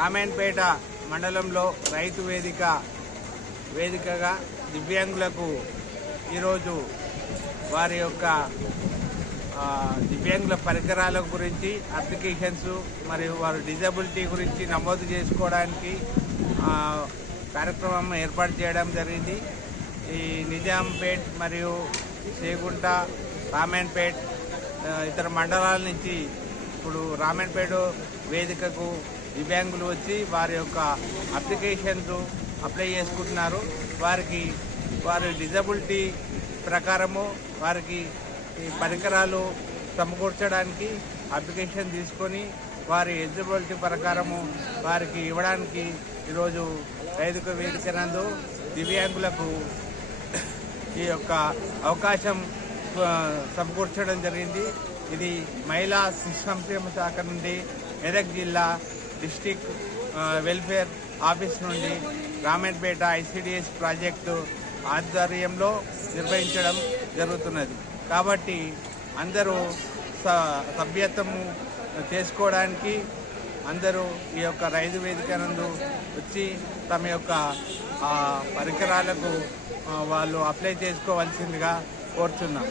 రామాయణపేట మండలంలో రైతు వేదిక వేదికగా దివ్యాంగులకు ఈరోజు వారి యొక్క దివ్యాంగుల పరికరాల గురించి అప్లికేషన్స్ మరియు వారు డిజబిలిటీ గురించి నమోదు చేసుకోవడానికి కార్యక్రమం ఏర్పాటు చేయడం జరిగింది. ఈ నిజాంపేట్ మరియు చేగుంట రామాయణపేట్ ఇతర మండలాల నుంచి ఇప్పుడు రామాయణపేట వేదికకు దివ్యాంగులు వచ్చి వారి యొక్క అప్లికేషన్స్ అప్లై చేసుకుంటున్నారు. వారికి వారి డిజబిలిటీ ప్రకారము వారికి ఈ పరికరాలు సమకూర్చడానికి అప్లికేషన్ తీసుకొని వారి ఎలిజిబిలిటీ ప్రకారము వారికి ఇవ్వడానికి ఈరోజు రైతుక వేదిక నందు దివ్యాంగులకు ఈ యొక్క అవకాశం సమకూర్చడం జరిగింది. ఇది మహిళా శిశు సంక్షేమ శాఖ నుండి మెదక్ జిల్లా డిస్టిక్ వెల్ఫేర్ ఆఫీస్ నుండి రామేట్పేట ఐసిడిఎస్ ప్రాజెక్టు ఆధ్వర్యంలో నిర్వహించడం జరుగుతున్నది. కాబట్టి అందరూ స సభ్యత్వము చేసుకోవడానికి అందరూ ఈ యొక్క రైతు వేదిక నందు వచ్చి తమ యొక్క పరికరాలకు వాళ్ళు అప్లై చేసుకోవాల్సిందిగా కోరుచున్నాం.